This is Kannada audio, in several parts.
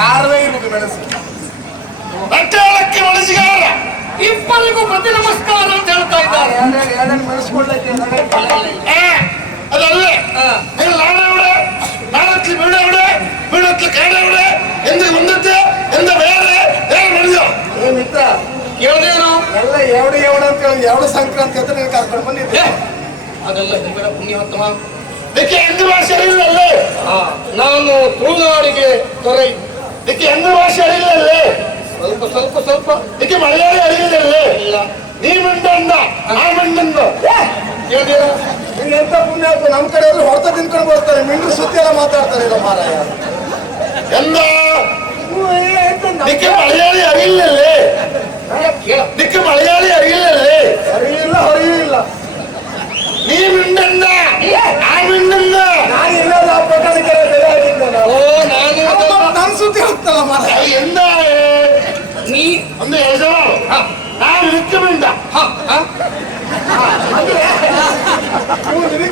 ಕಾರವೇ ಇರುವುದು ಮೆಣಸು. ರಟ್ಟೆಯೊಳಕ್ಕೆ ಮೆಣಸಿಗಾರ ಇಬ್ಬರಿಗೂ ಪ್ರತಿ ನಮಸ್ಕಾರ ಅಂತ ಹೇಳ್ತಾ ಇದ್ದಾರೆ. ಮೆಣಸ್ಕೊಳ್ಳಕ್ಕೆ അതല്ലേ നിങ്ങൾ നാളെ എവിടെ നാളത്തിൽ വീട് എവിടെ വീടത്തിൽ കാട് എവിടെ എന്ത് വന്നിട്ട് എന്താ വേറെ വേറെ ನಡೆದೋ ಮಿತ್ರ ಕೇಳ್ದೇನೋ ಎಲ್ಲ ಎವಡು ಅಂತ ಹೇಳಿ ಎವಡು ಸಂಕ್ರಾಂತಿ ಅಂತ ನೀನು ಕರ್ಕೊಂಡು ಬಂದಿದ್ದೆ. ಅದೆಲ್ಲ ಹಿಂಗಡ ಪುಣ್ಯಾತ್ಮ. ಇದಕ್ಕೆ ಹೆಂಗ ಭಾಷೆ ಇಲ್ಲಲ್ಲೇ ನಾನು ತುಳುನಾಡಿಗೆ ದೊರೆ. ಇದಕ್ಕೆ ಹೆಂಗ ಭಾಷೆ ಇಲ್ಲಲ್ಲೇ ಸ್ವಲ್ಪ ಸ್ವಲ್ಪ ಸ್ವಲ್ಪ ಇದಕ್ಕೆ ಮಲಯಾಳಿ ಅರಿಯಿಲ್ಲಲ್ಲೇ ಇಲ್ಲ. ನೀ ಮಿಂಡಂದ ಆ ಮಿಂಡಂದ ಕೇಳ್ದೇನೋ ನೀನು ಎಂತ ಪುಣ್ಯಾತ್ಮ. ನಮ್ಮ ಕಡೆ ಎಲ್ಲ ಹೊರತ ತಿನ್ಕೊಂಡು ಬರ್ತಾರೆ, ಮಿಂಡ್ರು ಸುತ್ತಿ ಎಲ್ಲ ಮಾತಾಡ್ತಾರೆ ಇಲ್ಲ ಮಾರಾಯ. ಎಂದ ಇದಕ್ಕೆ ಮಲಯಾಳಿ ಅರಿಯಿಲ್ಲಲ್ಲೇ ಕೇಳ ಇದಕ್ಕೆ ಮಲಯಾಳಿ ಅರಿಯಿಲ್ಲಲ್ಲೇ ಅರಿವಿಲ್ಲ ಹೊರೆಯಿಲ್ಲ. ನೀ ಮಿಂಡಂದ ಆ ಮಿಂಡಂದ ನಾನು ಏನಾದ್ರು ಆ ಪ್ರಕರಣಕ್ಕೆ ಬೆಲೆ ಹಾಕಿದ್ದೆ ನಾವು. ಓ ನಾನು ನನ್ನ ಸುದ್ದಿ ಹೋಗ್ತಲ್ಲ ಮಾರಾಯ. ಎಂದ ನೀ ಒಂದು ಹೆಸರು ನಾನು ನಿತ್ಯಮಿಂದ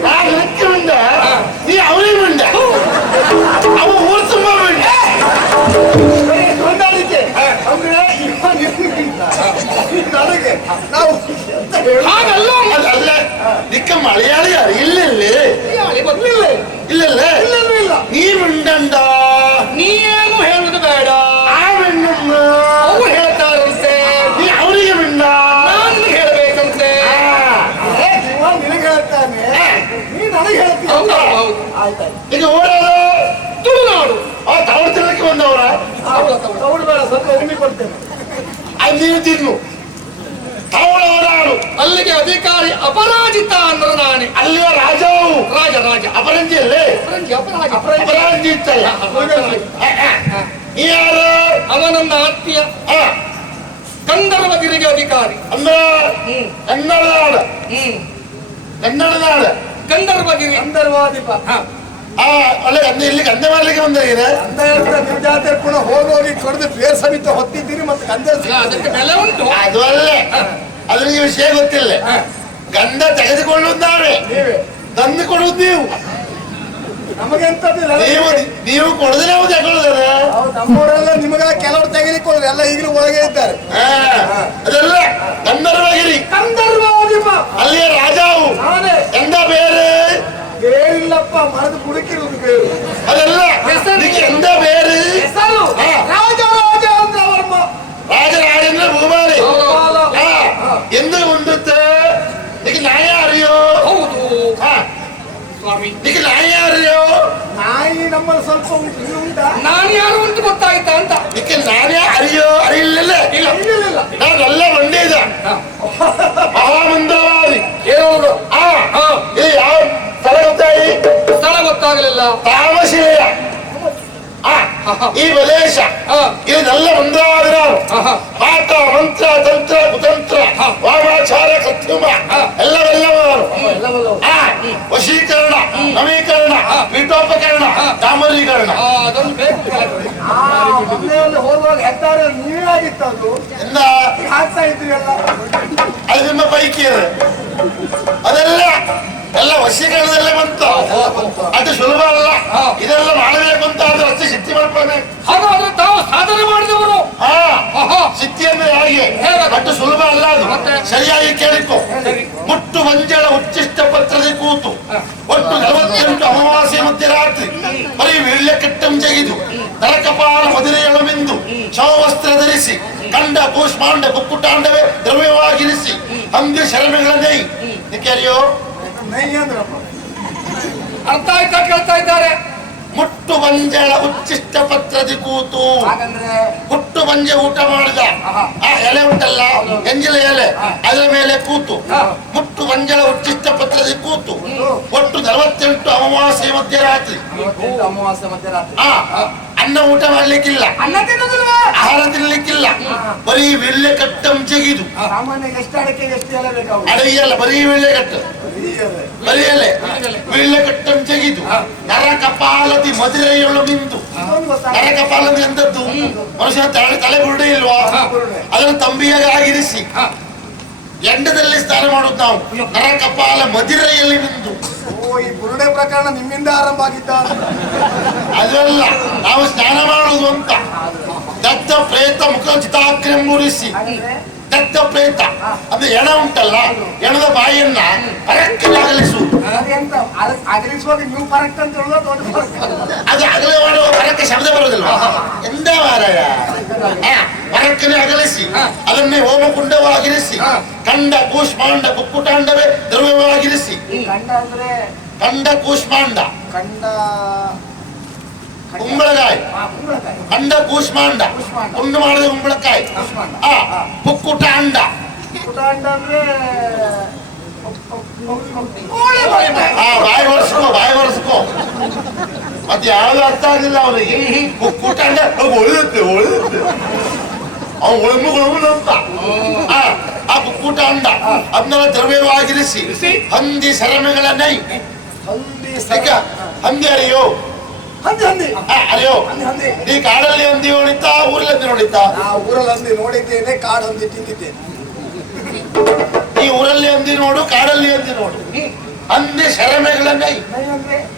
ನಾನು ನಿತ್ಯಮಿಂದ ನೀ ಅವನಿಗೆ ಮಿಂದ ಅವ ಊರು ತುಂಬ ಮಿಂದ ಹೊಂದಾಣಿಕೆ ಅಂದ್ರೆ ನನಗೆ ನಾವು ಹಾಗಲ್ಲ ಅದಲ್ಲ ದಿಕ್ಕ ಮಲಯಾಳಿ ಇಲ್ಲಲ್ಲಿ ಗೊತ್ತಿಲ್ಲ. ಇಲ್ಲಲ್ಲೇ ಇಲ್ಲ ನೀ ಮಿಂಡಂಡ ನೀನು ಹೇಳುದು ಬೇಡ. ಆ ಮಿಂಡನ್ನ ಅವ್ರು ಹೇಳ್ತಾರಂತೆ, ನೀ ಅವನಿಗೆ ಮಿಂಡ ನಾನು ಹೇಳ್ಬೇಕಂತೆ. ನಿನಗೆ ಹೇಳ್ತಾನೆ, ನೀ ನನಗೆ ಹೇಳ್ತೀಯ. ಹೌದು ಹೌದು. ಆಯ್ತಾಯ್ತು. ಈಗ ಓಡೋದು ತುಳುನಾಡು ಆ ತವಳು ತಿನ್ನಕ್ಕೆ ಬಂದವರ ತೌಡು ಬೇಡ, ಸ್ವಲ್ಪ ಉಮ್ಮಿ ಕೊಡ್ತೇನೆ. ಅದು ನೀನು ತಿನ್ನು ತವಳ ಓಡಾಡು ಅಲ್ಲಿಗೆ ಅಧಿಕಾರಿ ಅಪರಾಜಿತ ಅಂದ್ರೆ ನಾನೇ. ಅಲ್ಲಿಯ ರಾಜವು ರಾಜ ರಾಜ ಅಪರಂಜಿಯಲ್ಲೇ ಅಪರಾಂಜಿ ಇತ್ತಲ್ಲ ಯಾರು ಅವನನ್ನ ಆತ್ಮೀಯ ಗಂಧರ್ವಗಿರಿಗೆ ಅಧಿಕಾರಿ. ಅಂದ್ರೆ ಕನ್ನಡ ನಾಡು ಕನ್ನಡ ನಾಡು ಗಂಧರ್ವಗಿರಿ ಗಂಧರ್ವಾಧಿಪ. ಅಲ್ಲೇ ಗಂಧೆ ಇಲ್ಲಿ ಗಂಧೆ ಮಾಡ್ಲಿಕ್ಕೆ ಬಂದಾಗಿದೆ ಗಂಧ ಹೇಳ್ತಾರೆ ನಿಮ್ಮ ಜಾತಿ ಪುನಃ ಹೋಗಿ ಕೊಡದು ಬೇರ್ ಸಮೇತ ಹೊತ್ತಿದ್ದೀರಿ ಮತ್ತೆ ಗಂಧ ಅದಕ್ಕೆ ಬೆಲೆ ಉಂಟು. ಅದು ಅಲ್ಲೇ ಅದ್ರಿಗೆ ವಿಷಯ ಗೊತ್ತಿಲ್ಲ. ಗಂಧ ತೆಗೆದುಕೊಳ್ಳುವುದು ನಾವೇ, ನೀವೇ ತಂದು ಕೊಡುವುದು ನೀವು. ನಮಗೆಂತದಿಲ್ಲ. ನೀವು ಕೊಡದ್ರೆ ನಾವು ತಗೊಳ್ತಾರೆ. ನಮ್ಮವರೆಲ್ಲ ನಿಮಗ ಕೆಲವರು ತೆಗೆದುಕೊಳ್ಳಿ, ಎಲ್ಲ ಈಗಲೂ ಒಳಗೆ ಇದ್ದಾರೆ. ಅದೆಲ್ಲ ಗಂಧರ್ವಗಿರಿ ಗಂಧರ್ವಾಧಿಪ ಅಲ್ಲಿಯ ರಾಜಾವು ನಾನೇ. ಗಂಧ ಬೇರೆ ಬೇರಿಲ್ಲಪ್ಪ, ಮರದ ಕುಡುಕಿರುವುದು ಬೇರು. ಅದೆಲ್ಲ ಇದಕ್ಕೆ ಎಂದ ಬೇರೆ ಹೆಸರು ರಾಜ ರಾಜೇಂದ್ರ ವರ್ಮ. ರಾಜರಾಜೇಂದ್ರ ಭೂಮಾರಿ ಎಂದು ಹೊಂದುತ್ತೆ. ಇದಕ್ಕೆ ನ್ಯಾಯ ಅರಿಯೋ ಹೌದು ಸ್ವಾಮಿ. ಇದಕ್ಕೆ ನ್ಯಾಯ ಅರಿಯೋ ನಾಯಿ ನಮ್ಮಲ್ಲಿ ಸ್ವಲ್ಪ ಉಂಟಾ? ನಾನು ಯಾರು ಅಂತ ಗೊತ್ತಾಯ್ತಾ ಅಂತ. ಇದಕ್ಕೆ ನ್ಯಾಯ ಅರಿಯೋ ಅರಿಯಿಲ್ಲ. ಇಲ್ಲ ಇಲ್ಲ. ನಾನೆಲ್ಲ ಬಂದಿದ್ದ ಮಹಾಮಂದವಾದಿ ಹೇಳೋದು ಇದು ಯಾವ ಸ್ಥಳ ಗೊತ್ತಾಯಿ? ಸ್ಥಳ ಗೊತ್ತಾಗಲಿಲ್ಲ. ತಾಮಶೇಯ ಈ ಪ್ರದೇಶ ಇದನ್ನೆಲ್ಲ ಮಂದವಾದ ಪಾಠ ಮಂತ್ರ ತಂತ್ರ ಕುತಂತ್ರ ವಾಮಾಚಾರ ಕೃತ್ರಿಮ ಎಲ್ಲವೆಲ್ಲವರು ವಶೀಕರಣ ನವೀಕರಣ ಪೀಠೋಪಕರಣ ಕಾಮರೀಕರಣ ಅದೊಂದು ಬೇಕು. ಮನೆಯಲ್ಲಿ ಹೋಗುವಾಗ ಹೆದ್ದಾರಿ ನೀರಾಗಿತ್ತು, ಅದು ಎಂದ ಹಾಕ್ತಾ ಇದ್ರಿ ಎಲ್ಲ. ಅದು ನಿಮ್ಮ ಪೈಕಿ ಅದೆಲ್ಲ ಎಲ್ಲ ವಶೀಕರಣದಲ್ಲೇ ಬಂತು. ಅದು ಸುಲಭ ಅಲ್ಲ, ಇದೆಲ್ಲ ಮಾಡಬೇಕು ಅಂತ ಆದ್ರೆ ಅಷ್ಟೇ ಸಿದ್ಧಿ ಮಾಡ್ತಾನೆ. ಹಾಗಾದ್ರೆ ತಾವು ಸಾಧನೆ ಮಾಡಿದವರು. ಸಿದ್ಧಿಯನ್ನು ಹೇಗೆ ಅಷ್ಟು ಸುಲಭ ಅಲ್ಲ ಅದು. ಸರಿಯಾಗಿ ಕೇಳಿಕೊ. ಮುಟ್ಟು ಮಂಜಳ ಉಚ್ಚಿಷ್ಟ ಪತ್ರದ ಕೂತು ಒಟ್ಟು 48 ಅಮಾವಾಸ್ಯೆ ಮಧ್ಯರಾತ್ರಿ ಬರೀ ವೀಳ್ಯ ಕಟ್ಟಂ ಜಗಿದು ನರಕಪಾಲ ಮದುರೆಯಳು ಮಿಂದು ಶವವಸ್ತ್ರ ಧರಿಸಿ ಕಂಡ ಕೂಷ್ಮಾಂಡ ಕುಕ್ಕುಟಾಂಡವೇ ದ್ರವ್ಯವಾಗಿರಿಸಿ ಹಂದಿ ಶರಮೆಗಳ ನೈ ನಿಖರಿಯೋ ನೈ ಅಂದ್ರಪ್ಪ. ಅರ್ಥ ಆಯ್ತಾ? ಕೇಳ್ತಾ ಇದ್ದಾರೆ. ಮುಟ್ಟು ಮಂಜಳ ಉಚ್ಚಿಷ್ಟ ಪತ್ರದಿ ಕೂತು, ಹಾಗಂದ್ರೆ ಹುಟ್ಟು ಮಂಜೆ ಊಟ ಮಾಡಿದ ಆ ಎಲೆ ಉಂಟಲ್ಲ ಎಂಜಿಲ ಎಲೆ ಅದರ ಮೇಲೆ ಕೂತು ಮುಟ್ಟು ಮಂಜಳ ಉಚ್ಚಿಷ್ಟ ಪತ್ರದಿ ಕೂತು ಒಟ್ಟು 48 ಅಮಾವಾಸ್ಯೆ ಮಧ್ಯರಾತ್ರಿ ಅಮಾವಾಸ್ಯೆ ಮಧ್ಯರಾತ್ರಿ ಅನ್ನ ಊಟ ಮಾಡ್ಲಿಕ್ಕಿಲ್ಲ, ಅನ್ನ ತಿನ್ನೋದಿಲ್ವಾ? ಆಹಾರ ತಿನ್ಲಿಕ್ಕಿಲ್ಲ, ಬರೀ ವೀಳ್ಯ ಕಟ್ಟಂ ಜಗಿದು. ಸಾಮಾನ್ಯ ಎಷ್ಟು ಅಡಕೆಗೆ ಎಷ್ಟು ಎಲೆ ಬೇಕಾವು? ಅಡಗಿಯಲ್ಲ, ಬರೀ ವೀಳ್ಯ ಕಟ್ಟು ಬರೀ ಎಲೆ ವೀಳ್ಯ ಕಟ್ಟಂ ಜಗಿದು ನರಕಪಾಲದಿ ಮದುರೆಯೊಳು ಮಿಂದು. ನರಕಪಾಲದಿ ಎಂದದ್ದು? ಮನುಷ್ಯನ ತಲೆ ಬುರುಡೆ ಇಲ್ವಾ, ಅದನ್ನು ತಂಬಿಯಾಗಿ ಆಗಿರಿಸಿ ಎಂಡದಲ್ಲಿ ಸ್ನಾನ ಮಾಡುದು ನಾವು ನರಕಪಾಲ ಮದಿರೆಯಲ್ಲಿ ನಿಂತು. ಓ, ಈ ಬುರುಡೆ ಪ್ರಕರಣ ನಿಮ್ಮಿಂದ ಆರಂಭ ಆಗಿದ್ದ? ಅದಲ್ಲ, ನಾವು ಸ್ನಾನ ಮಾಡುವುದು ಅಂತ. ದತ್ತ ಪ್ರೇತ ಮುಖಚಿತಾಗ್ರೆಂಬುರಿಸಿ, ದತ್ತ ಪ್ರೇತ ಅದು ಎಣ ಉಂಟಲ್ಲ, ಎಣದ ಬಾಯಿಯನ್ನ ಪರಕ್ಕೆ ಅಗಲಿಸುವುದು. ಅಗಲಿಸುವಾಗ ನೀವು ಪರಕ್ ಅಂತ ಹೇಳುವ ದೊಡ್ಡ ಫರಕ್. ಅದು ಅಗಲೆ ಮಾಡುವ ಪರಕ್ಕೆ ಶಬ್ದ ಬರುವುದಿಲ್ವಾ? ಎಂದ ಮಾರಾಯ, ಪರಕ್ಕನೆ ಅಗಲಿಸಿ ಅದನ್ನೇ ಹೋಮಕುಂಡವಾಗಿರಿಸಿ ಕಂಡ ಕೂಷ್ಮಾಂಡ ಕುಕ್ಕುಟಾಂಡವೇ ದ್ರವ್ಯವಾಗಿರಿಸಿ. ಕಂಡ ಅಂದ್ರೆ ಕಂಡ ಕೂಷ್ಮಾಂಡ ಕಂಡ ಕುಂಬಳಕಾಯಿ, ಕುಂಬಳಕಾಯಿ, ಕಂಡ ಕೂಷ್ಮಾಂಡ ಉಂಡು ಮಾಡಿದ ಕುಂಬಳಕಾಯಿ, ಕುಕ್ಕುಟಾಂಡ ಕುಟಾಂಡ ಅಂದ್ರೆ ಬಾಯಿ ಒರೆಸ್ಕೋ, ಬಾಯಿ ಒರೆಸ್ಕೋ. ಮತ್ತೆ ಯಾವ್ದು ಅರ್ಥ ಆಗಿಲ್ಲ ಅವನಿಗೆ. ಕುಕ್ಕುಟಾಂಡ ಒಳ್ಳುತ್ತೆ ಒಳ್ಳುತ್ತೆ ಅವ್ನು ಒಳಮುಗಳು ಅಂತ. ಆ ಕುಕ್ಕುಟಾಂಡ ಅದನ್ನೆಲ್ಲ ದ್ರವ್ಯವಾಗಿರಿಸಿ ಹಂದಿ ಸರಮೆಗಳ ನೈ. ಹಂದಿ ಅರಿಯೋ, ಅರಿಯೋ ನೀ ಕಾಡಲ್ಲಿ ಹಂದಿ ನೋಡಿತಾ ಊರಲ್ಲಿ ಹಂದಿ ನೋಡಿತಾ? ಊರಲ್ಲಿ ಹಂದಿ ನೋಡಿದ್ದೇನೆ, ಕಾಡು ಹಂದಿ ತಿಂದಿದ್ದೇನೆ. ನೀ ಊರಲ್ಲಿ ಹಂದಿ ನೋಡು, ಕಾಡಲ್ಲಿ ಹಂದಿ ನೋಡು. ಹಂದಿ ಸರಮೆಗಳ ನೈ.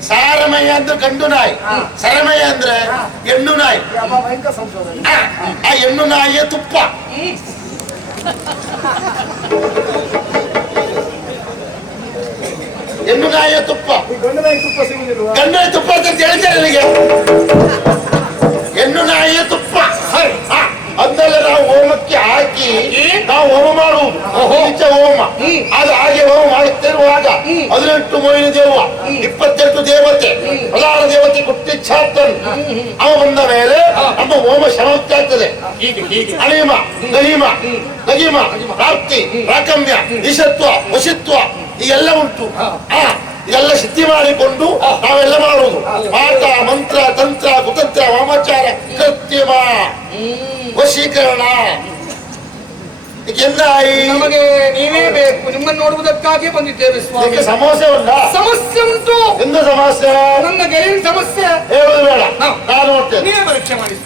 ಸಾರಮಯ ಅಂದ್ರೆ ಗಂಡು ನಾಯಿ, ಸರಮಯ ಅಂದ್ರೆ ಹೆಣ್ಣು ನಾಯಿ. ಭಯಂಕರ ಸಂಶೋಧನೆ. ಆ ಹೆಣ್ಣು ನಾಯಿಯ ತುಪ್ಪ. ಹೆಣ್ಣು ನಾಯಿಯ ತುಪ್ಪ, ಗಂಡು ನಾಯಿ ತುಪ್ಪ ಸಿಗುದಿಲ್ವಾ? ಗಂಡು ನಾಯಿ ತುಪ್ಪ ಅಂತ ಹೇಳ್ತಾರೆ ನನಗೆ. ಹೆಣ್ಣು ನಾಯಿಯ ತುಪ್ಪ ಅದನ್ನೆಲ್ಲ ನಾವು ಹೋಮಕ್ಕೆ ಹಾಕಿ ನಾವು ಹೋಮ ಮಾಡುವುದು. ಹೋಮ ಅದು ಹಾಗೆ ಹೋಮ ಮಾಡುತ್ತಿರುವಾಗ 18 ಮೊಯ್ಲು ದೇವ, 28 ದೇವತೆ, ಪ್ರಧಾನ ದೇವತೆ ಕುಟ್ಟಿಚ್ಛಾತನ್ ಅವ ಬಂದ ಮೇಲೆ ನಮ್ಮ ಹೋಮ ಸಮಾಪ್ತಿ ಆಗ್ತದೆ. ಅಣಿಮ ಗಹಿಮ ನಗಿಮ ಪ್ರಾಪ್ತಿ ಪ್ರಾಕಮ್ಯ ಈಶತ್ವ ವಶಿತ್ವ ಈಗೆಲ್ಲ ಉಂಟು. ಇದೆಲ್ಲ ಸಿದ್ಧಿ ಮಾಡಿಕೊಂಡು ನಾವೆಲ್ಲ ಮಾಡುವುದು. ಮಾಟ ಮಂತ್ರ ತಂತ್ರ ಕುತಂತ್ರ ವಾಮಾಚಾರ ಕೃತ್ರಿಮ ವಶೀಕರಣ. ನಮಗೆ ನೀವೇ ಬೇಕು, ನಿಮ್ಮನ್ನು ನೋಡುವುದಕ್ಕಾಗಿ ಬಂದಿದ್ದೇವೆ ಸ್ವಾಮಿ. ಸಮಸ್ಯೆ ಉಂಟಾ? ಸಮಸ್ಯೆ ಉಂಟು. ಎಂತ ಸಮಸ್ಯೆ? ನನ್ನ ಗೆಳೆಯನ ಸಮಸ್ಯೆ. ಹೇಳುದು ಬೇಡ, ನಾನು ನೋಡ್ತೇನೆ. ನೀವೇ ಪರೀಕ್ಷೆ ಮಾಡಿ.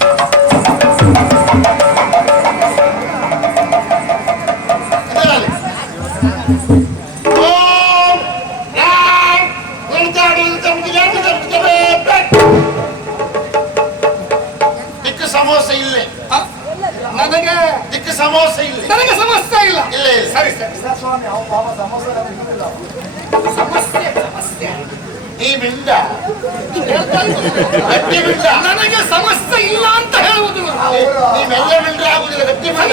ಸಮಸ್ಯೆ ಇಲ್ಲ ನನಗೆ, ದಿಕ್ಕು ಸಮಸ್ಯೆ ಇಲ್ಲ, ನನಗೆ ಸಮಸ್ಯೆ ಇಲ್ಲ. ಇಲ್ಲ ಇಲ್ಲ. ಸರಿ ಸರಿ. ಸ್ವಾಮಿ ಅವ ಪಾಪ ಸಮಸ್ಯೆ ಸಮಸ್ಯೆ ಸಮಸ್ಯೆ ಈ ಬಿಂಡ ಗಟ್ಟಿ ಬಿಂಡ. ನನಗೆ ಸಮಸ್ಯೆ ಇಲ್ಲ ಅಂತ ಹೇಳುವುದು. ನೀವೆಲ್ಲ ಬಿಂಡ್ರೆ ಆಗುದಿಲ್ಲ, ಗಟ್ಟಿ ಬಿಂಡ.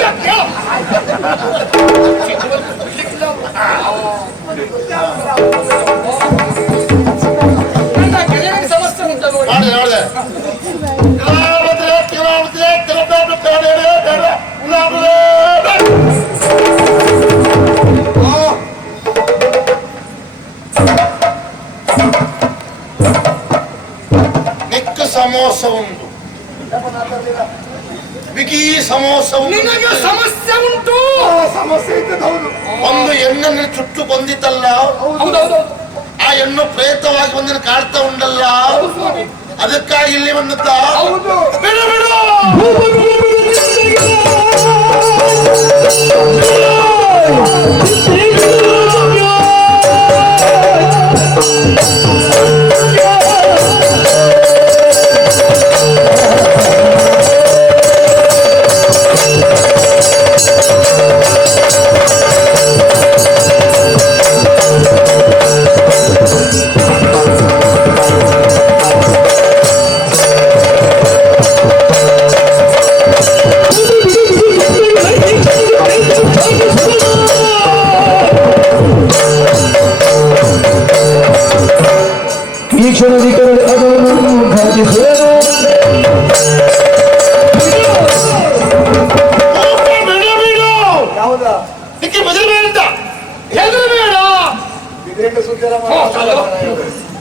ನನ್ನ ಗೆಳೆಯನಿಗೆ ಸಮಸ್ಯೆ ಉಂಟ ನೋಡಿ. ನೋಡಿದೆ ನೆಕ್ಕ ಸಮೋಸ ಉಂಟು, ಬಿಗಿ ಸಮೋಸ ಉಂಟು. ನಿನಗೆ ಸಮಸ್ಯೆ ಉಂಟು. ಸಮಸ್ಯೆ ಇದ್ದದ್ದು ಹೌದು. ಒಂದು ಹೆಣ್ಣನ್ನು ಚುಟ್ಟು ಬಂದಿತ್ತಲ್ಲ, ಹೌದೌದು. ಆ ಹೆಣ್ಣು ಪ್ರೇತವಾಗಿ ಬಂದಿನ ಕಾಡ್ತಾ ಉಂಟಲ್ಲ, ಅದಕ್ಕಾಗಿ ಇಲ್ಲಿ ಬಂದದ್ದ. ಹೌದು. ಬಿಡು ಬಿಡು.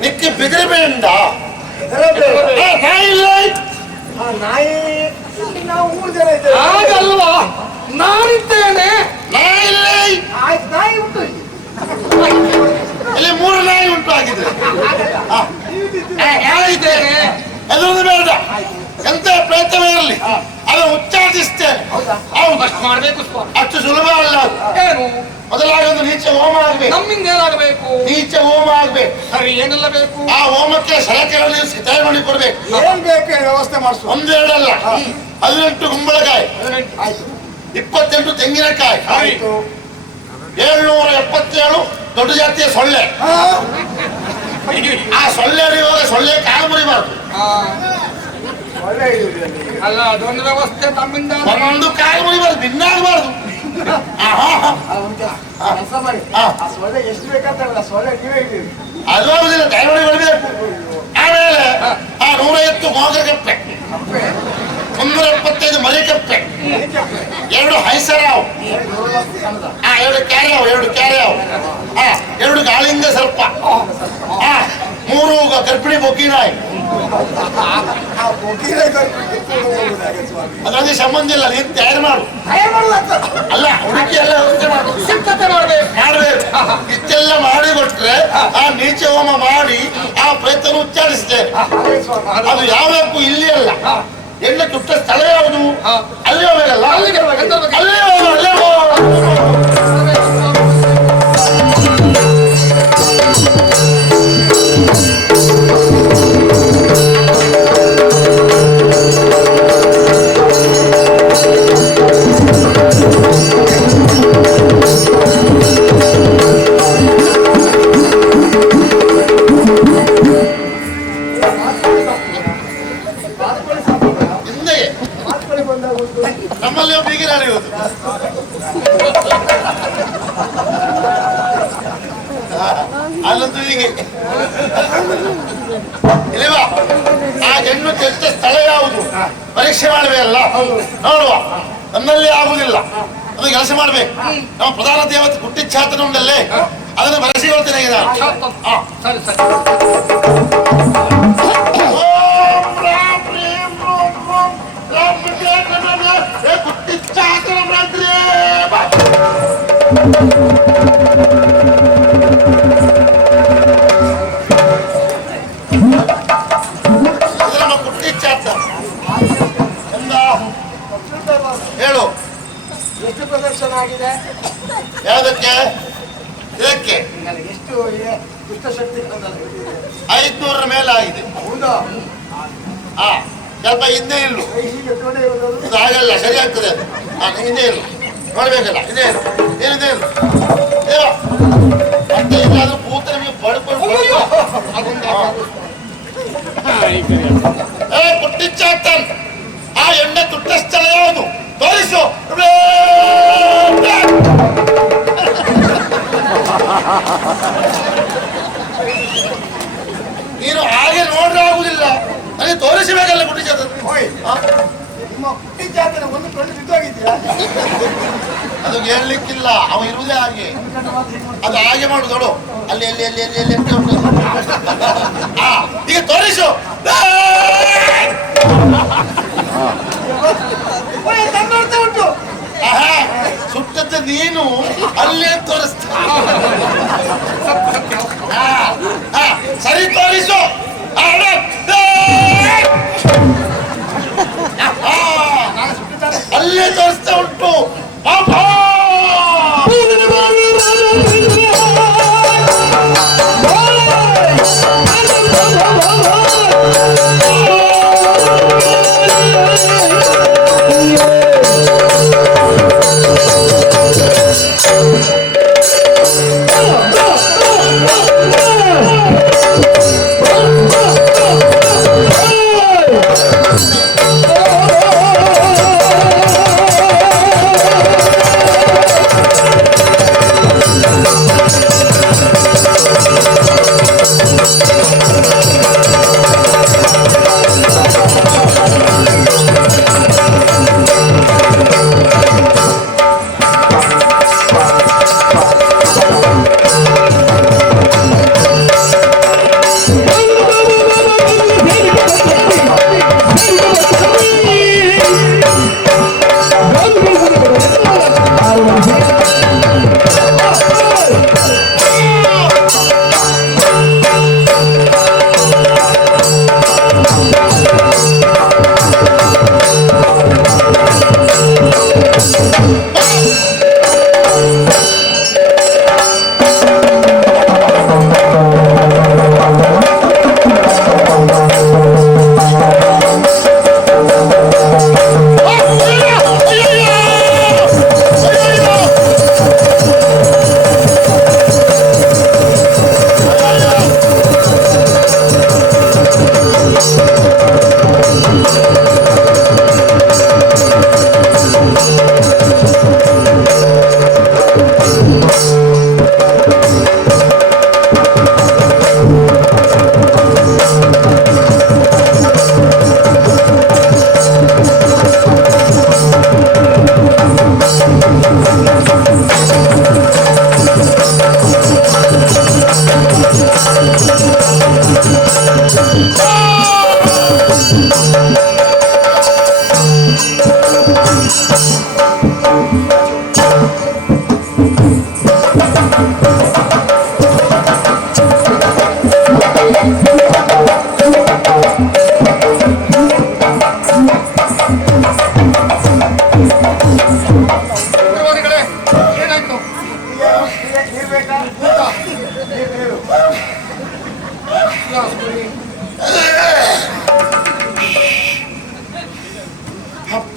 ನಿಕ್ಕೆ ಬೆದರಬೇಡ. ನಾಯಿ ನಾವು 3 ಜನ ಇದ್ದೇವೆ. ಹಾಗಲ್ವಾ, ನಾನಿದ್ದೇನೆ. ಆಯ್ತು, ನಾಯಿ ಉಂಟು ಇಲ್ಲಿ. ಇಲ್ಲಿ 3 ನಾಯಿ ಉಂಟು ಆಗಿದ್ರೆ ನಾನಿದ್ದೇನೆ. ಅದೊಂದು ಬೇಡ, ಎಂತ ಪ್ರಯತ್ನವೇ ಇರಲಿ ಅದನ್ನು ಉಚ್ಚಾಟಿಸ್ತೇನೆ. ಹೌದು, ಅಷ್ಟು ಮಾಡಬೇಕು ಸ್ವಾಮಿ. ಅಷ್ಟು ಸುಲಭ ಅಲ್ಲ. ಏನು ಮೊದಲಾಗಿ ಒಂದು ನೀಚ ಹೋಮ ಆಗ್ಬೇಕು. ನಮ್ಮಿಂದ ಏನಾಗಬೇಕು? ನೀಚ ಹೋಮ ಆಗ್ಬೇಕು. ಸರಿ, ಏನೆಲ್ಲ ಬೇಕು? ಆ ಹೋಮಕ್ಕೆ ಸಲಕರಣೆ ತಯಾರು ಮಾಡಿ ಕೊಡ್ಬೇಕು. ಏನ್ ಬೇಕು ವ್ಯವಸ್ಥೆ ಮಾಡಿಸುವ. ಒಂದೆರಡಲ್ಲ, 18 ಕುಂಬಳಕಾಯಿ, 28 ತೆಂಗಿನಕಾಯಿ, 777 ದೊಡ್ಡ ಜಾತಿಯ ಸೊಳ್ಳೆ. ಆ ಸೊಳ್ಳೆ ಇವಾಗ ಸೊಳ್ಳೆ ಕಾಲು ಮುರಿಬಾರ್ದು. ಒಳ್ಳೆ ಅಲ್ಲ, ಅದೊಂದು ವ್ಯವಸ್ಥೆ ತಮ್ಮಿಂದ. ಒಂದು ಕಾಲು ಮುರಿಬಾರ್ದು, ಭಿನ್ನಾಗಬಾರ್ದು. ಕೆಲಸ ಮಾಡಿ. ಆ ಸೊಳ್ಳೆ ಎಷ್ಟು ಬೇಕಂತ ಸೊಳ್ಳೆ ನೀವೇ ಇದ್ದೀರಿ. ಅದು ಆಗುದಿಲ್ಲ, ತಯಾರು ಮಾಡಿ ಬರಬೇಕು. ಆಮೇಲೆ ಆ 150 ಮೋಗರ ಕಪ್ಪೆ, 175 ಮರಿ ಕಪ್ಪೆ, 2 ಹೈಸರಾವ್, 2 ಕ್ಯಾರ್ಯಾವ್, 2 ಗಾಳಿಂಗ ಸರ್ಪ, 3 ಗರ್ಭಿಣಿ ಬೊಕ್ಕಿನಾಯಿ. ಅದರಲ್ಲಿ ಸಂಬಂಧ ಇಲ್ಲ, ನೀನು ತಯಾರು ಮಾಡು. ಅಲ್ಲ, ಹುಡುಕಿ ಎಲ್ಲ ವ್ಯವಸ್ಥೆ ಮಾಡು, ಸಿದ್ಧತೆ ಮಾಡ್ಬೇಕು. ಇಷ್ಟೆಲ್ಲ ಮಾಡಿ ಕೊಟ್ರೆ ಆ ನೀಚ ಹೋಮ ಮಾಡಿ ಆ ಪ್ರಯತ್ನ ಉಚ್ಚಾರಿಸ್ತೇನೆ. ಅದು ಯಾವಕ್ಕೂ ಇಲ್ಲಿ ಅಲ್ಲ, ಎಲ್ಲ ತುಟ್ಟ ಸ್ಥಳ ಯಾವುದು ಅಲ್ಲಿ ಹೋಗಲ್ಲ, ಅಲ್ಲಿಗೆ ಹೋಗು. ಅಲ್ಲೇ ಹೋಗು, ಅಲ್ಲೇ ಹೋಗು. ನಮ್ಮಲ್ಲಿ ಬೀಗಿರಾಣಿ ಇರೋದು. ಅಲ್ಲಂತೂ ಹೀಗೆ ಇಲ್ವಾ? ಆ ಹೆಣ್ಣು ತೆತ್ತ ಸ್ಥಳ ಯಾವುದು ಪರೀಕ್ಷೆ ಮಾಡಬೇಕಲ್ಲ, ನೋಡುವ. ನನ್ನಲ್ಲಿ ಆಗುದಿಲ್ಲ, ಅದು ಕೆಲಸ ಮಾಡ್ಬೇಕು. ನಮ್ಮ ಪ್ರಧಾನ ದೇವತೆ ಕುಟ್ಟಿಚ್ಛಾತನ ಉಂಡಲ್ಲೇ, ಅದನ್ನು ಬರೆಸಿಕೊಳ್ತೇನೆ ಈಗ ನಾನು. ಸರಿ ಸರಿ. ಹೇಳು, ಎಷ್ಟು ಪ್ರದರ್ಶನ ಆಗಿದೆ? ಯಾವುದಕ್ಕೆ? ಇದಕ್ಕೆ ಎಷ್ಟು ದುಷ್ಟಶಕ್ತಿ 500ರ ಮೇಲೆ ಆಗಿದೆ. ಹೌದಾ? ಸ್ವಲ್ಪ ಹಿಂದೆ ಇಲ್ಲು, ಹೀಗೆ ತೊಡೆ ಇರುವುದು. ಇದು ಆಗಲ್ಲ, ಸರಿ ಆಗ್ತದೆ. ಹಿಂದೆ ಇಲ್ಲು ನೋಡ್ಬೇಕಲ್ಲ, ಇದೇ ಏನಿದೆ ಇಲ್ಲು ಮತ್ತೆ ಇಲ್ಲಾದ್ರೂ ಕೂತ ನಿಮಗೆ ಬಡ್ಕೊಂಡು ಕುಟ್ಟಿಚ್ಚಾತನ್. ಆ ಎಣ್ಣೆ ತುಟ್ಟ ಸ್ಥಳ ಯಾವುದು ತೋರಿಸು. ನೀನು ಹಾಗೆ ನೋಡ್ರೆ ಆಗುದಿಲ್ಲ, ನನಗೆ ತೋರಿಸಬೇಕಲ್ಲ ಕುಟ್ಟಿಚ್ಚಾತನ್. ನಿಮ್ಮ ಕುಟ್ಟಿಚ್ಚಾತನ ಒಂದು ಕಣ್ಣು ಬಿದ್ದೋಗಿದ್ಯಾ? ಅದು ಹೇಳಲಿಕ್ಕಿಲ್ಲ, ಅವ ಇರುವುದೇ ಹಾಗೆ. ಅದು ಹಾಗೆ ಮಾಡುದು ನೋಡು, ಅಲ್ಲಿ ಅಲ್ಲಿ ಅಲ್ಲಿ ಅಲ್ಲಿ ಅಲ್ಲಿ ಅಂತ ಉಂಟು. ಈಗ ತೋರಿಸು. ಉಂಟು ಸುಟ್ಟದ್ದು ನೀನು, ಅಲ್ಲೇ ತೋರಿಸ್ತ. ಸರಿ ತೋರಿಸು. ಅಲ್ಲೇ ತೋರಿಸ್ತಾ ಉಂಟು.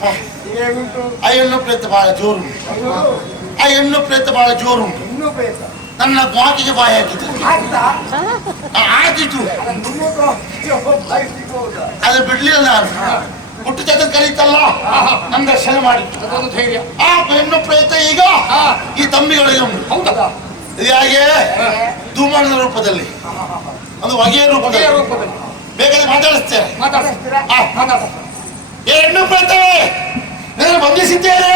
ಹೇಗುಂಟು? ಆ ಹೆಣ್ಣು ಪ್ರೇತ ಬಹಳ ಜೋರು ಆ ಹೆಣ್ಣು ಪ್ರೇತ ಬಹಳ ಜೋರು ಉಂಟು. ಇನ್ನೂ ಪ್ರೇತ ನನ್ನ ಗ್ವಾಕಿಗೆ ಬಾಯಿ ಹಾಕಿತು ಆಗ್ತಾ? ಆಗಿತ್ತು ನಿಮ್ಮ ಬಾಯಿ ಸಿಗ್ಬೋದಾ? ಅದು ಬಿಡ್ಲಿಲ್ಲ ನಾನು ಹುಟ್ಟು ಜಗತ್ ಕರೀತಲ್ಲ ನನ್ನ ದರ್ಶನ ಮಾಡಿ ಅದೊಂದು ಧೈರ್ಯ. ಆ ಹೆಣ್ಣು ಪ್ರೇತ ಈಗ ಈ ತಂಬಿಗಳಿಗೆ ಉಂಟು. ಹೌದಾ? ಇದು ಹಾಗೆ ಧೂಮನ ರೂಪದಲ್ಲಿ ಒಂದು ಹೊಗೆಯ ರೂಪದಲ್ಲಿ ರೂಪದಲ್ಲಿ ಬೇಕಾದ್ರೆ ಮಾತಾಡಿಸ್ತೇನೆ. ಮಾತಾಡ್ತೀರಾ? ಆ, ಮಾತಾಡ. ಏ ಹೆಣ್ಣು ಪ್ರೇತವೇ ನಾನು ಬಂಧಿಸಿದ್ದೇನೆ.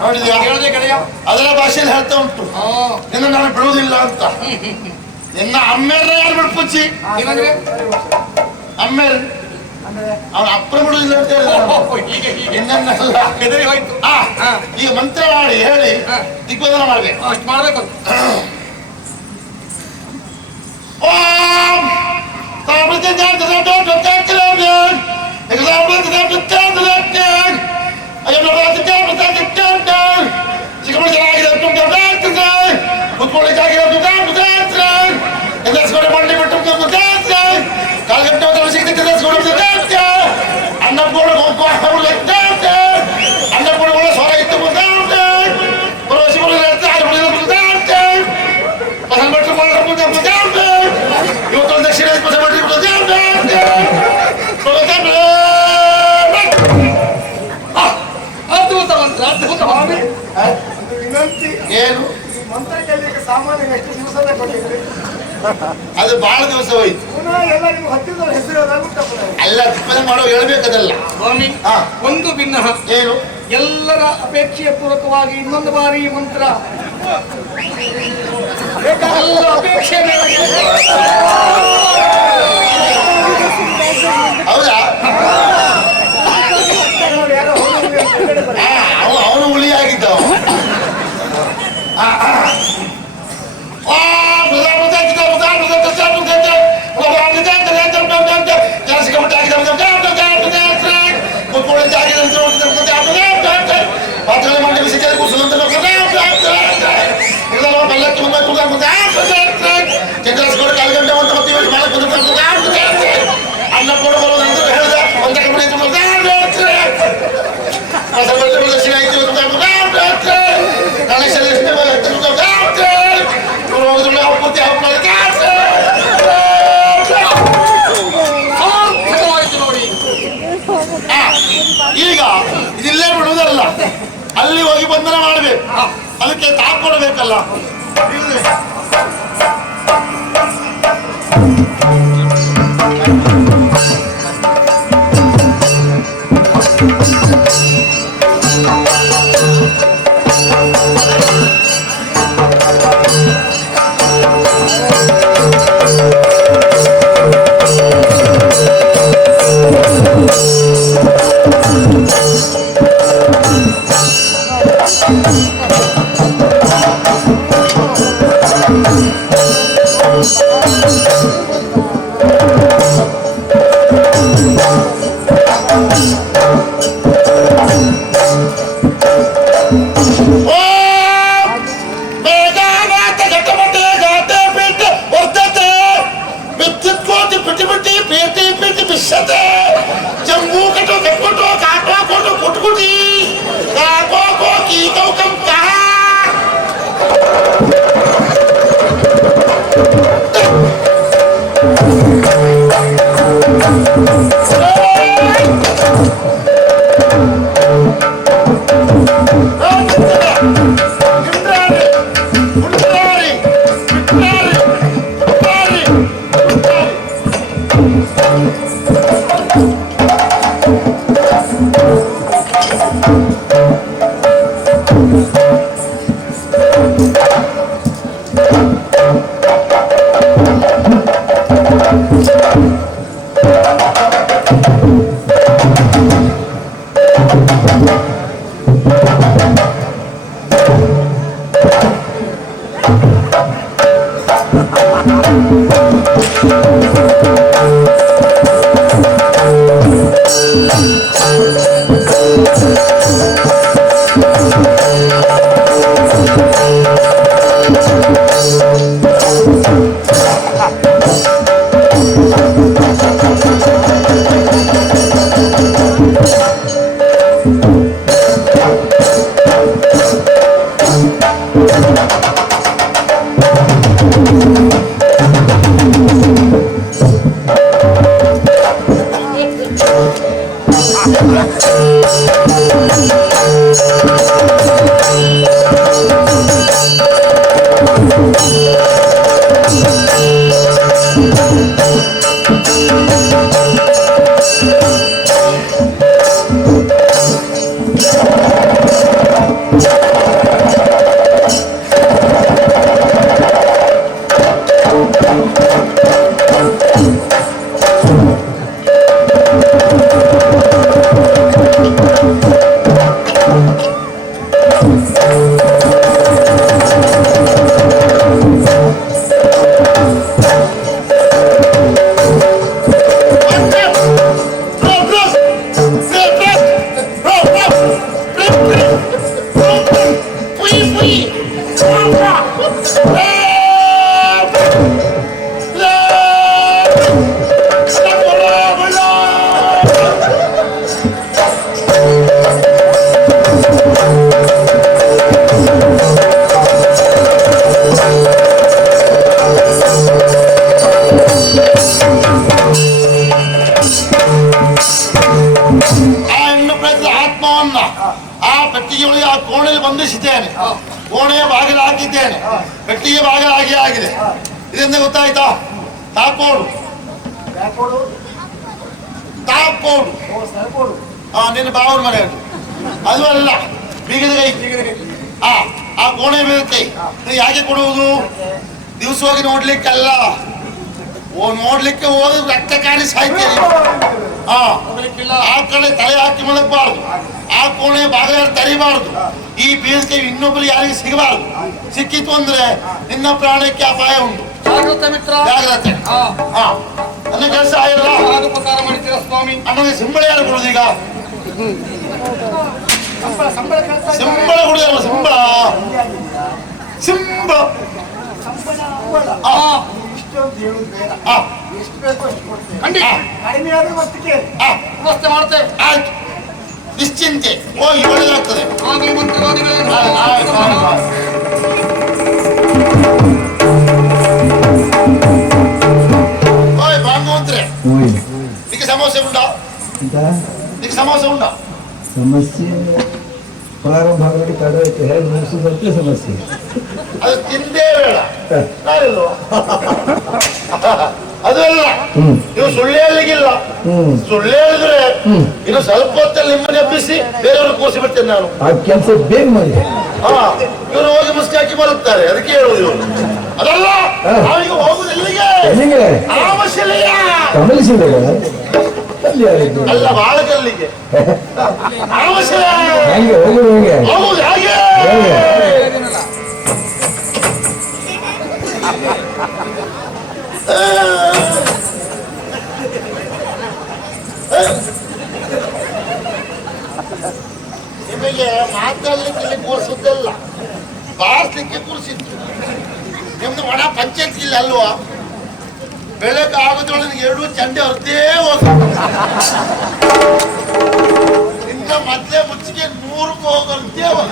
ನೋಡಿದ್ಯಾ? ಹೇಳದೆ ಗೆಳೆಯ. ಅದರ ಭಾಷೆಯಲ್ಲಿ ಹೇಳ್ತಾ ಉಂಟು ನಿನ್ನ ನಾನು ಬಿಡುವುದಿಲ್ಲ ಅಂತ. ನಿನ್ನ ಅಮ್ಮೇರ ಯಾರು ಬಿಡ್ಪುಚ್ಚಿ ಏನಂದ್ರೆ? ಅಮ್ಮೇರ್ ಅಂದ್ರೆ ಅವನ ಅಪ್ಪನ ಬಿಡುವುದಿಲ್ಲ ಅಂತ ಹೇಳಿದ ಹೀಗೆ ಹೀಗೆ ಇನ್ನೆಲ್ಲ ಹೆದರಿ ಹೋಯ್ತು. ಈಗ ಮಂತ್ರ ಮಾಡಿ ಹೇಳಿ ದಿಗ್ಬಂಧನ ಮಾಡ್ಬೇಕು. ಅಷ್ಟು ಮಾಡ್ಬೇಕು. ಓಂ ಅನ್ನಪೂರ್ಣ ಅನ್ನಪೂರ್ಣ ಸ್ವರ ಇತ್ತು ಇವತ್ತು ದಕ್ಷಿಣ ಅದ್ಭುತ ಮಂತ್ರ, ಅದ್ಭುತ ಮಂತ್ರ. ಒಂದು ವಿನಂತಿ. ಏನು ಈ ಮಂತ್ರ ಕೇಳಲಿಕ್ಕೆ ಸಾಮಾನ್ಯ ಎಷ್ಟು ದಿವಸದ ಕೊಟ್ಟಿದ್ರಿ? ಅದು ಬಹಳ ದಿವಸ ಹೋಯ್ತು. ಪುನಃ ಎಲ್ಲ ನಿಮ್ಮ ಹತ್ತಿರದ ಹೆಸರು ಎಲ್ಲ ದಿಗ್ಬಂಧನ ಮಾಡೋ ಹೇಳ್ಬೇಕದಲ್ಲ. ಸ್ವಾಮಿ, ಒಂದು ಭಿನ್ನ. ಏನು ಎಲ್ಲರ ಅಪೇಕ್ಷೆಯ ಪೂರಕವಾಗಿ ಇನ್ನೊಂದು ಬಾರಿ ಈ ಮಂತ್ರ ಎಲ್ಲ ಅಪೇಕ್ಷೆ ಮೇರೆಗೆ. ಹೌದಾ? ಯಾರೋ ಹೋಗಿ ಅಂತ ಹೇಳಿ ಬನ್ನಿ. ಅವನು ಹುಳಿ ಆಗಿದ್ದವ. ಚಂದ್ರಸ್ಕೋಡ ಕಾಲು ಗಂಟೆ ಒಂದು ಮತ್ತೆ ಇವತ್ತು ಮಾಡಕ್ಕೆ ಅನ್ನ ಕೊಡು ಬರೋದಂತ ಹೇಳಿದ ಒಂದ ದಕ್ಷಿಣ ಆಯ್ತು ಗಣೇಶ ಪೂರ್ತಿ ಸಾರ್ಥಕವಾಯಿತು ನೋಡಿ. ಈಗ ಇದಿಲ್ಲೇ ಬಿಡುವುದಲ್ಲ, ಅಲ್ಲಿ ಹೋಗಿ ಬಂಧನ ಮಾಡಬೇಕು. ಅದಕ್ಕೆ ತಾಕು ಕೊಡಬೇಕಲ್ಲ. ಬಂಧಿಸಿದ್ದೇನೆ, ಕೋಣೆಯ ಬಾಗಿಲು ಹಾಕಿದ್ದೇನೆ, ಗಟ್ಟಿಗೆ ಬಾಗಿಲು ಆಗಿದೆ. ಇದರಿಂದ ಗೊತ್ತಾಯ್ತಾ? ತಾಕೋಡು ನಿನ್ನ ಬಾವನ ಮನೆ ಅದು ಅಲ್ಲ, ಬೀಗದ ಕೈ. ಆ ಕೋಣೆ ಬೀಗದ ಕೈ ಯಾಕೆ ಕೊಡುವುದು? ದಿವಸ ಹೋಗಿ ನೋಡ್ಲಿಕ್ಕೆ ಅಲ್ಲ, ನೋಡ್ಲಿಕ್ಕೆ ಹೋದ್ರೆ ರಕ್ತ ಕಾಣಿ ಸಾಯ್ತೇನೆ. ಆ ಕಡೆ ತಲೆ ಹಾಕಿ ಮಲಗಬಾರ್ದು, ಆ ಕೋಣೆ ಬಾಗಿಲ ತರಿಬಾರ್ದು, ಈ ಬೀದಿಗೆ ಇನ್ನೊಬ್ಬರು ಯಾರಿಗೆ ಸಿಗಬಾರ್ದು. ಸಿಕ್ಕಿತು ಅಂದ್ರೆ ನಿನ್ನ ಪ್ರಾಣಕ್ಕೆ ಅಪಾಯ ಉಂಟು. ಜಾಗ್ರತೆ. ನನ್ನ ಕೆಲಸ ಆಗಿಲ್ಲ. ಸ್ವಾಮಿ ನಮಗೆ ಸಿಂಬಳ ಯಾರು ಕೊಡುದು? ಈಗ ಸಿಂಬಳ ಕೊಡುದಲ್ಲ, ಸಿಂಬಳ ವ್ಯವಸ್ಥೆ ಮಾಡ್ತೇವೆ. ಆಯ್ತು, ನಿಶ್ಚಿಂತೆ ಹೋಗಿ ಒಳ್ಳೆದಾಗ್ತದೆ. ಓಯ್ ಭಾಗವಂತ್ರೆ, ನಿಮಗೆ ಸಮಸ್ಯೆ ಉಂಟಾ? ನಿಮಗೆ ಸಮಸ್ಯೆ ಉಂಟಾ? ಸಮಸ್ಯೆ ಪ್ರಾರಂಭ ಮಾಡಿ ತಡವಾಯ್ತು, ಹೇಗೆ ಮುಗಿಸೋದಂತೆ ಸಮಸ್ಯೆ. ಅದು ತಿಂದೇ ಬೇಡ, ಅದು ಅಲ್ಲ. ನೀವು ಸುಳ್ಳು ಹೇಳಲಿಕ್ಕಿಲ್ಲ. ಸುಳ್ಳು ಹೇಳಿದ್ರೆ ಇನ್ನು ಸ್ವಲ್ಪ ಹೊತ್ತಲ್ಲಿ ನಿಮ್ಮನ್ನ ಎಬ್ಬಿಸಿ ಬೇರೆಯವ್ರು ಕೂರಿಸಿ ಬಿಡ್ತೇನೆ ನಾನು. ಆ ಕೆಲಸ ಬೇಗ ಮಾಡಿ. ಇವರು ಹೋಗಿ ಮುಸ್ಕಿ ಹಾಕಿ ಬರುತ್ತಾರೆ, ಅದಕ್ಕೆ ಹೇಳುವುದು ಇವರು. ಅದಲ್ಲ, ನಾವೀಗ ಹೋಗುದು ಎಲ್ಲಿಗೆ? ಆಮಶಿಲೆಯ ಕಮಲಿಸಿದ ಅಲ್ಲ, ಬಾಳಕಲ್ಲಿಗೆ. ಆಮಶಿಲೆ ಹೇಗೆ ಹೋಗುದು? ಹೋಗುದು ಹಾಗೆ. ನಿಮಗೆ ಮಾತಾಡ್ಲಿಕ್ಕೆ ಕೂರಿಸಿದ್ದಲ್ಲ, ಬಾರಿಸ್ಲಿಕ್ಕೆ ಕೂರಿಸಿದ್ದು. ನಿಮ್ದು ಒಣ ಪಂಚಾಯತ್ ಇಲ್ಲ ಅಲ್ವಾ? ಬೆಳಗ್ಗೆ ಆಗೋದ್ರೊಳಗೆ 2 ಚಂಡೆ ಹೊರತೇ ಹೋಗ. ಇನ್ನ ಮೊದಲೇ ಮುಚ್ಚಿಗೆ 100 ಹೋಗಂತೇ ಹೋಗ.